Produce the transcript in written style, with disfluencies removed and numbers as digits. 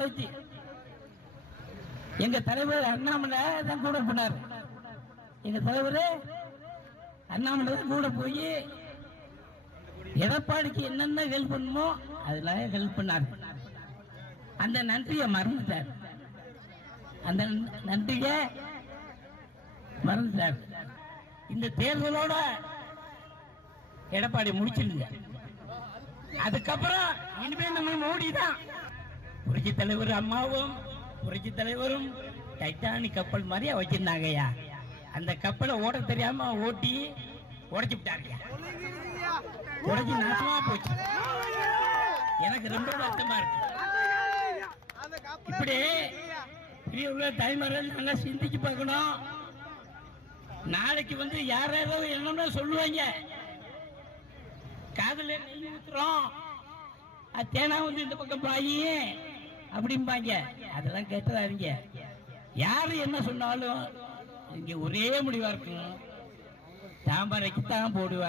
அளவுக்கு எங்க தலைவர் அண்ணாமலை தான் கூட போனார். எங்க தலைவர் அண்ணாமலை தான் கூட போய் எடப்பாடிக்கு என்னென்ன ஹெல்ப் பண்ணுமோ அதெல்லாம் ஹெல்ப் பண்ணார். அந்த நன்றியை மறந்துட்டார். அந்த நன்றியை மறந்துட்டார். இந்த தேர்தலோட எடப்பாடி முடிச்சிருங்க. அதுக்கப்புறம் இனிமே நம்ம மோடி தான். புரட்சி தலைவர் அம்மாவும் புரட்சி தலைவரும் டைட்டானிக் கப்பல் மாதிரியா வச்சிருந்தாங்கய்யா. அந்த கப்பலை ஓட தெரியாம ஓட்டி உடைச்சு விட்டாருயா. உடைச்சு நாசமா போச்சு. எனக்கு ரொம்ப வருத்தமா இருக்கு. இப்படி உள்ள தாய்மார்கள் நல்லா சிந்திச்சு பார்க்கணும். நாளைக்கு வந்து யாரோ என்னன்னா சொல்லுவாங்க, காதல நெய் ஊத்துறோம், தேனா வந்து இந்த பக்கம் பாயி அப்படிம்பாங்க. அதெல்லாம் கேட்டதாதீங்க. யாரு என்ன சொன்னாலும் இங்க ஒரே முடிவா இருக்கும், தாம்பரைக்கு தான் போடுவார்.